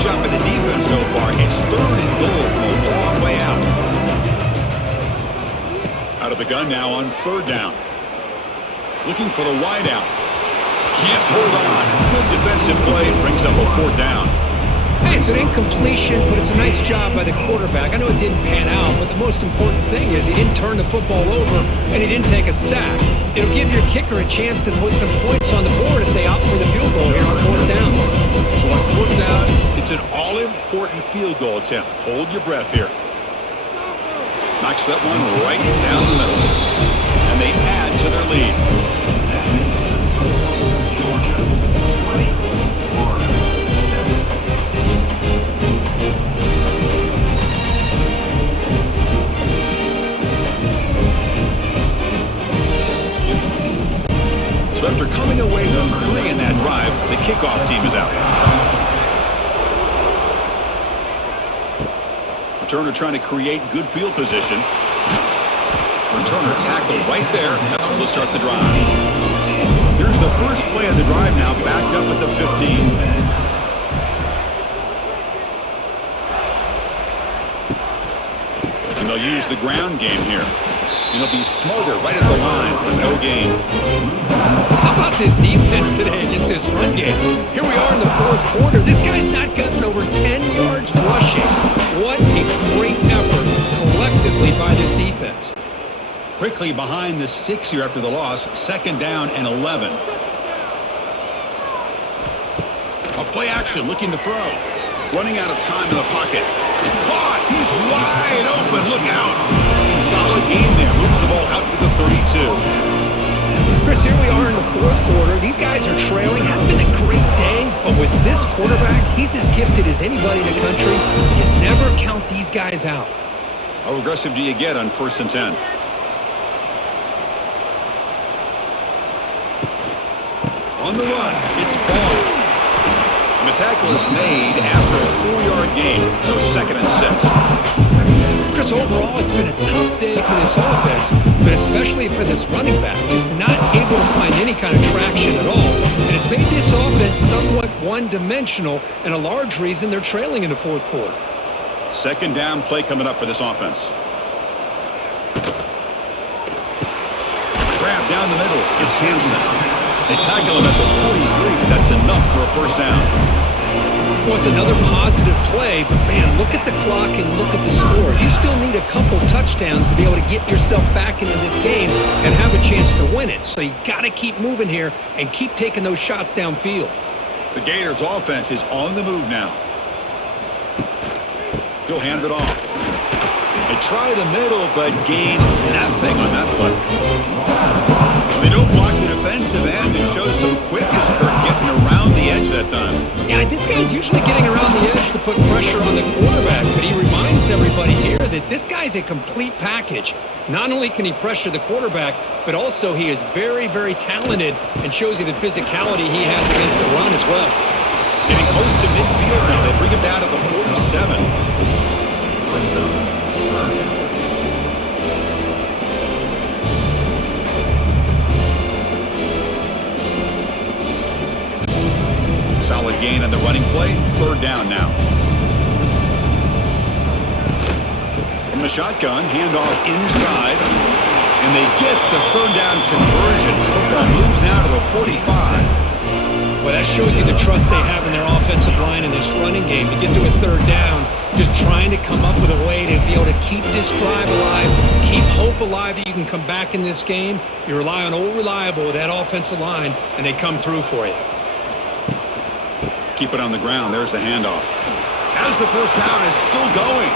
Job by the defense so far. It's 3rd and goal from a long way out. Out of the gun now on 3rd down. Looking for the wide out. Can't hold on. Good defensive play. Brings up a 4th down. Hey, it's an incompletion, but it's a nice job by the quarterback. I know it didn't pan out, but the most important thing is he didn't turn the football over and he didn't take a sack. It'll give your kicker a chance to put some points on the board if they opt for the field goal here on 4th down. So on 4th down, it's an all-important field goal attempt. Hold your breath here. Knocks that one right down the middle. And they add to their lead. Returner trying to create good field position. Returner tackled right there. That's where they'll start the drive. Here's the first play of the drive now, backed up at the 15. And they'll use the ground game here. And they'll be smothered right at the line for no gain. How about this defense today against this run game? Here we are in the fourth quarter. This guy's not gotten over 10 yards rushing. What a great effort collectively by this defense. Quickly behind the sticks here after the loss. 2nd down and 11. A play action looking to throw. Running out of time in the pocket. Caught! He's wide open. Look out. Solid gain there. Moves the ball out to the 32. Chris, here we are in the fourth quarter. These guys are trailing. Hadn't been a great day, but with this quarterback, he's as gifted as anybody in the country. You never count these guys out. How aggressive do you get on 1st and 10? On the run, it's Ball. And the tackle is made after a 4-yard gain, so 2nd and 6. Chris, overall, it's been a tough day for this offense, but especially for this running back. Just not able to find any kind of traction at all. And it's made this offense somewhat one-dimensional, and a large reason they're trailing in the fourth quarter. 2nd down play coming up for this offense. Grab down the middle. It's Hansen. They tackle him at the 43, but that's enough for a 1st down. Well, it's another positive play, but man, look at the clock and look at the score. You still need a couple touchdowns to be able to get yourself back into this game and have a chance to win it. So you got to keep moving here and keep taking those shots downfield. The Gators offense is on the move now. He'll hand it off. They try the middle, but gain nothing on that play. They don't block the defensive end and show some quickness, Kirk, getting around the edge that time. Yeah, this guy's usually getting around the edge to put pressure on the quarterback, but he reminds everybody here that this guy's a complete package. Not only can he pressure the quarterback, but also he is very, very talented and shows you the physicality he has against the run as well. Getting close to midfield now. They bring him down to the 47. Solid gain on the running play. 3rd down now. From the shotgun, handoff inside. And they get the 3rd down conversion. Football moves now to the 45. Well, that shows you the trust they have in their offensive line in this running game. To get to a 3rd down, just trying to come up with a way to be able to keep this drive alive, keep hope alive that you can come back in this game. You rely on Old Reliable with that offensive line, and they come through for you. Keep it on the ground. There's the handoff. As the 1st down is still going.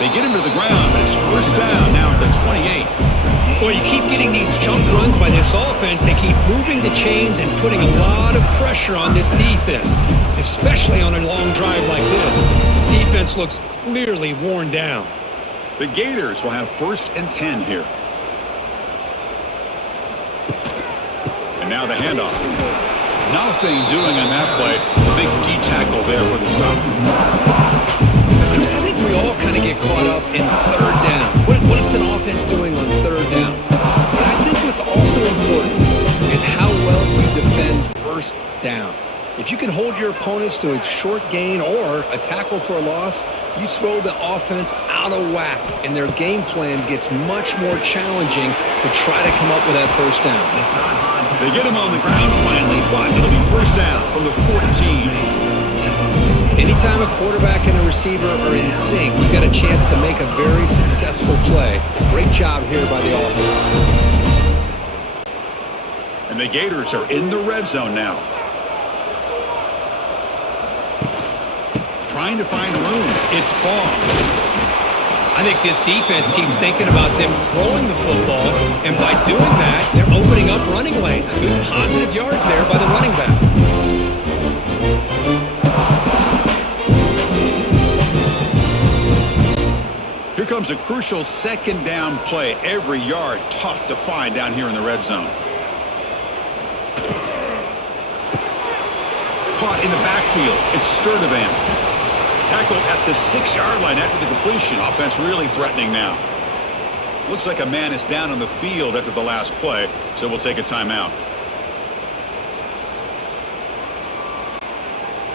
They get him to the ground, but it's 1st down now at the 28. Well, you keep getting these chunk runs by this offense. They keep moving the chains and putting a lot of pressure on this defense, especially on a long drive like this. This defense looks clearly worn down. The Gators will have 1st and 10 here. And now the handoff. Nothing doing on that play. The big D tackle there for the stop. Chris, I think we all kind of get caught up in 3rd down. What is an offense doing on 3rd down? But I think what's also important is how well you defend 1st down. If you can hold your opponents to a short gain or a tackle for a loss, you throw the offense out of whack, and their game plan gets much more challenging to try to come up with that 1st down. They get him on the ground finally, but it'll be 1st down from the 14. Anytime a quarterback and a receiver are in sync, you got a chance to make a very successful play. Great job here by the offense. And the Gators are in the red zone now. Trying to find room. It's Ball. I think this defense keeps thinking about them throwing the football, and by doing that, they're opening up running lanes. Good positive yards there by the running back. Here comes a crucial 2nd down play. Every yard tough to find down here in the red zone. Caught in the backfield. It's Sturdivant. Tackled at the 6-yard line after the completion. Offense really threatening now. Looks like a man is down on the field after the last play, so we'll take a timeout.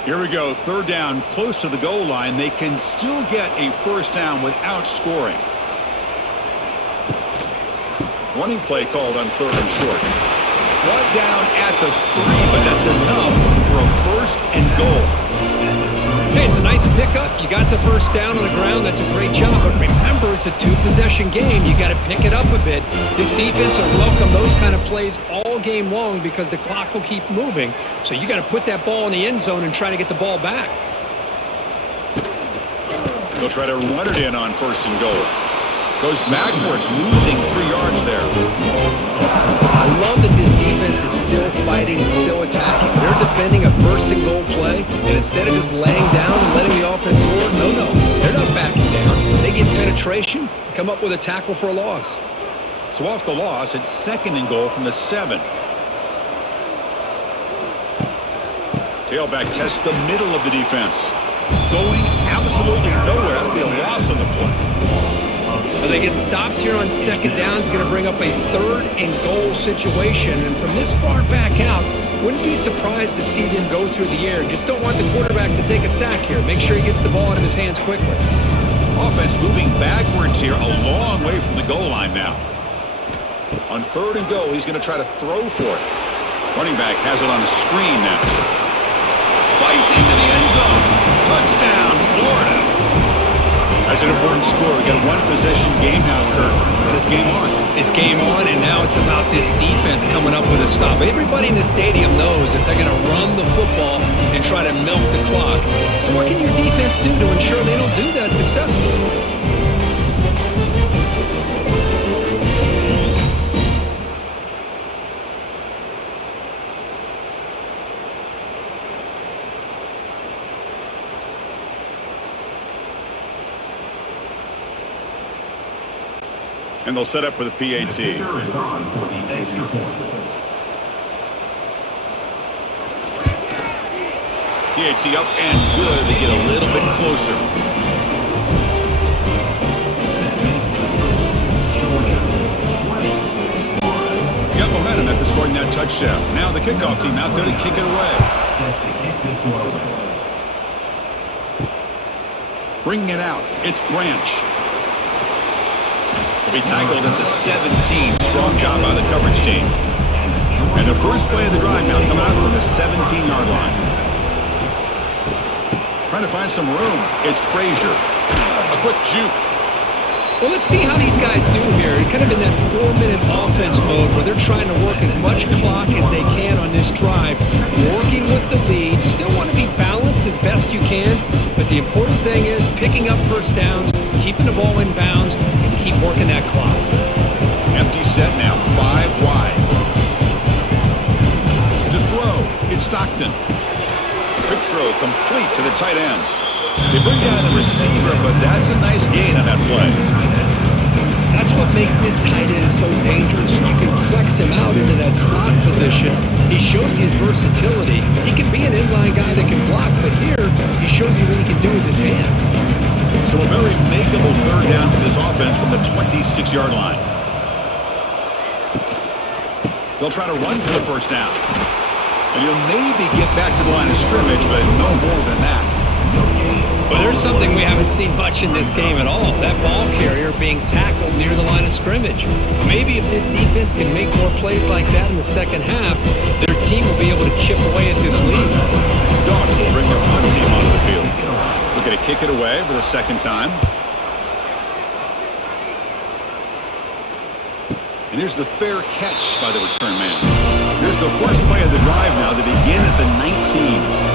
Here we go, third down, close to the goal line. They can still get a first down without scoring. Running play called on third and short. Brought down at the 3, but that's enough for a first and goal. Hey, it's a nice pickup. You got the first down on the ground. That's a great job. But remember, it's a 2-possession game. You got to pick it up a bit. This defense will welcome those kind of plays all game long because the clock will keep moving. So you got to put that ball in the end zone and try to get the ball back. They'll try to run it in on first and goal. Goes backwards, losing 3 yards there. I love that this defense is still fighting and still attacking. They're defending a first and goal play, and instead of just laying down and letting the offense score, no, they're not backing down. They get penetration, come up with a tackle for a loss. So off the loss, it's second and goal from the 7. Tailback tests the middle of the defense. Going absolutely nowhere. That'll be a loss on the play. They get stopped here on second down. It's going to bring up a third and goal situation. And from this far back out, wouldn't be surprised to see them go through the air. Just don't want the quarterback to take a sack here. Make sure he gets the ball out of his hands quickly. Offense moving backwards here, a long way from the goal line now. On third and goal, he's going to try to throw for it. Running back has it on a screen now. Fights into the end zone. Touchdown, Florida. That's an important score. We got a one-possession game now, Kirk, but it's game on. It's game on, and now it's about this defense coming up with a stop. Everybody in the stadium knows that they're going to run the football and try to milk the clock. So what can your defense do to ensure they don't do that successfully? And they'll set up for the PAT. The kicker is on for the extra point. PAT up and good. They get a little bit closer. Got momentum after scoring that touchdown. Now the kickoff team out there to kick it away. Set to kick this one away. Bringing it out. It's Branch. Be tackled at the 17. Strong job by the coverage team. And the first play of the drive now coming out from the 17-yard line. Trying to find some room. It's Frazier. A quick juke. Well, let's see how these guys do here. Kind of in that 4-minute offense mode where they're trying to work as much clock as they can on this drive. Working with the lead. Still want to be balanced as best you can. But the important thing is picking up first downs, keeping the ball in bounds, and keep working that clock. Empty set now, 5 wide. To throw, it's Stockton. Quick throw, complete to the tight end. They bring down the receiver, but that's a nice gain on that play. That's what makes this tight end so dangerous. You can flex him out into that slot position. He shows his versatility. He can be an inline guy that can block, but here he shows you what he can do with his hands. So a very makeable third down for this offense from the 26-yard line. They'll try to run for the first down. And he'll maybe get back to the line of scrimmage, but no more than that. Well, there's something we haven't seen much in this game at all. That ball carrier being tackled near the line of scrimmage. Maybe if this defense can make more plays like that in the second half, their team will be able to chip away at this lead. Dogs will bring their punt team onto the field. We're going to kick it away for the second time. And here's the fair catch by the return man. Here's the first play of the drive now to begin at the 19.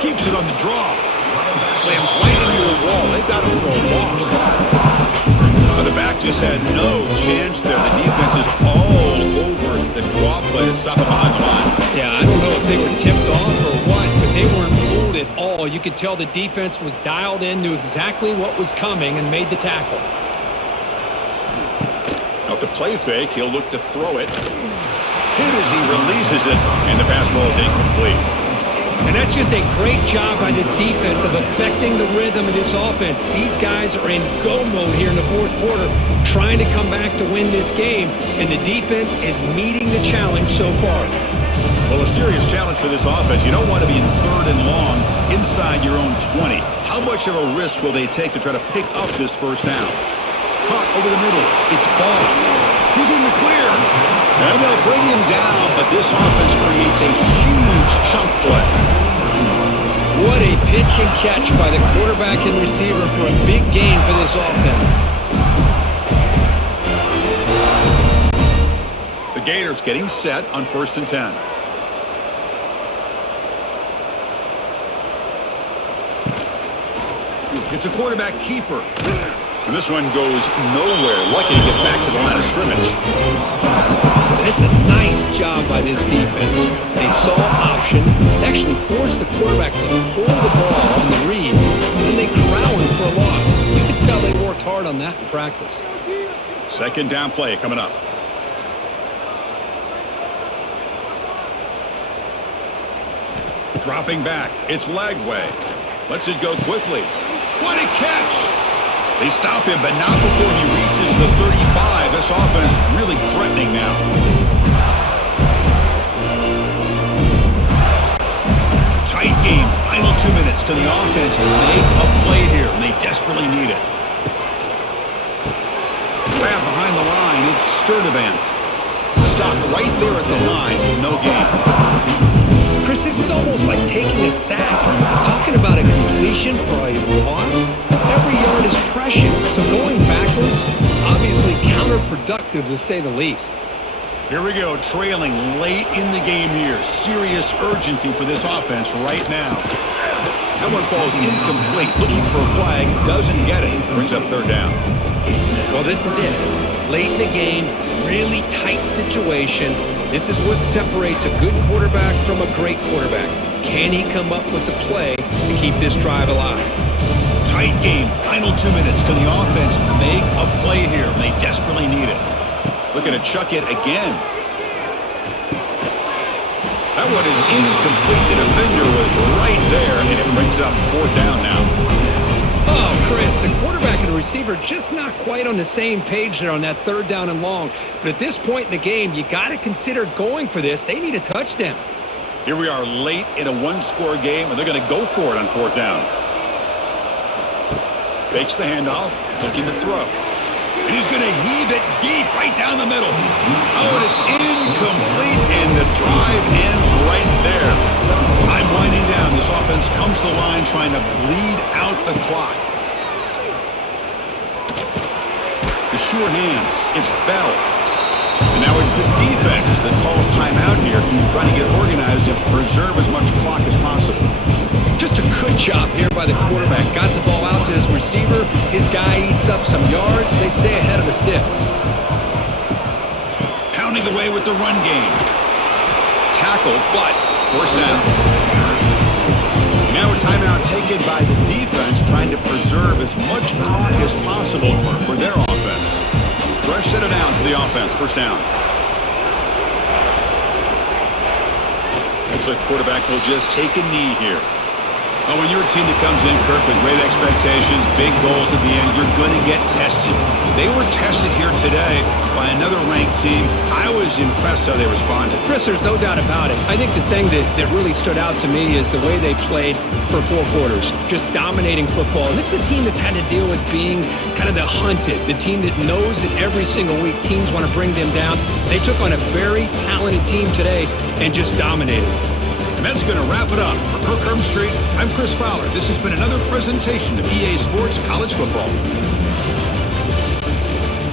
Keeps it on the draw. Slams right into a wall. They've got him for a loss. The back just had no chance there. The defense is all over the draw play to stop him behind the line. Yeah, I don't know if they were tipped off or what, but they weren't fooled at all. You could tell the defense was dialed in, knew exactly what was coming, and made the tackle. Now, if the play fake, he'll look to throw it. hit as he releases it, and the pass ball is incomplete. And that's just a great job by this defense of affecting the rhythm of this offense. These guys are in go mode here in the fourth quarter, trying to come back to win this game, and the defense is meeting the challenge so far. Well, a serious challenge for this offense. You don't want to be in third and long inside your own 20. How much of a risk will they take to try to pick up this first down? Caught over the middle. It's Ball. He's in the clear. And they'll bring him down, but this offense creates a huge chunk play. What a pitch and catch by the quarterback and receiver for a big gain for this offense. The Gators getting set on 1st and 10. It's a quarterback keeper. And this one goes nowhere. Lucky to get back to the line of scrimmage. That's a nice job by this defense. They saw option, actually forced the quarterback to pull the ball on the read, and then they corral him for a loss. You could tell they worked hard on that in practice. Second down play coming up. Dropping back. It's Lagway. Lets it go quickly. What a catch! They stop him, but not before he reaches the 35. This offense really threatening now. Tight game. Final 2 minutes. Can the offense make a play here? And they desperately need it. Grab behind the line. It's Sturdivant. Stopped right there at the line. No gain. Chris, this is almost like taking a sack. Talking about a completion for a loss. Every yard is precious, so going backwards, obviously counterproductive to say the least. Here we go, trailing late in the game here. Serious urgency for this offense right now. That one falls incomplete. Looking for a flag, doesn't get it. Brings up third down. Well, this is it. Late in the game, really tight situation. This is what separates a good quarterback from a great quarterback. Can he come up with the play to keep this drive alive? Tight game, final 2 minutes. Can the offense make a play here? They desperately need it. Looking to chuck it again. That one is incomplete. The defender was right there, and it brings up fourth down now. Oh, Chris, the quarterback and the receiver just not quite on the same page there on that third down and long. But at this point in the game, you got to consider going for this. They need a touchdown. Here we are late in a one-score game, and they're going to go for it on fourth down. Fakes the handoff, looking to throw. And he's going to heave it deep right down the middle. Oh, and it's incomplete, and the drive ends right there. Time winding down. This offense comes to the line trying to bleed out the clock. The sure hands. It's Bell. And now it's the defense that calls timeout here, trying to get organized and preserve as much clock as possible. Just a good job here by the quarterback. Got the ball out to his receiver. His guy eats up some yards. They stay ahead of the sticks. Pounding away with the run game. Tackle, but first down. Now a timeout taken by the defense, trying to preserve as much clock as possible for their offense. Fresh set of downs for the offense. First down. Looks like the quarterback will just take a knee here. Oh, when you're a team that comes in, Kirk, with great expectations, big goals at the end, you're going to get tested. They were tested here today by another ranked team. I was impressed how they responded. Chris, there's no doubt about it. I think the thing that really stood out to me is the way they played for 4 quarters, just dominating football. And this is a team that's had to deal with being kind of the hunted, the team that knows that every single week teams want to bring them down. They took on a very talented team today and just dominated. And that's going to wrap it up. For Kirk Herbstreit, I'm Chris Fowler. This has been another presentation of EA Sports College Football.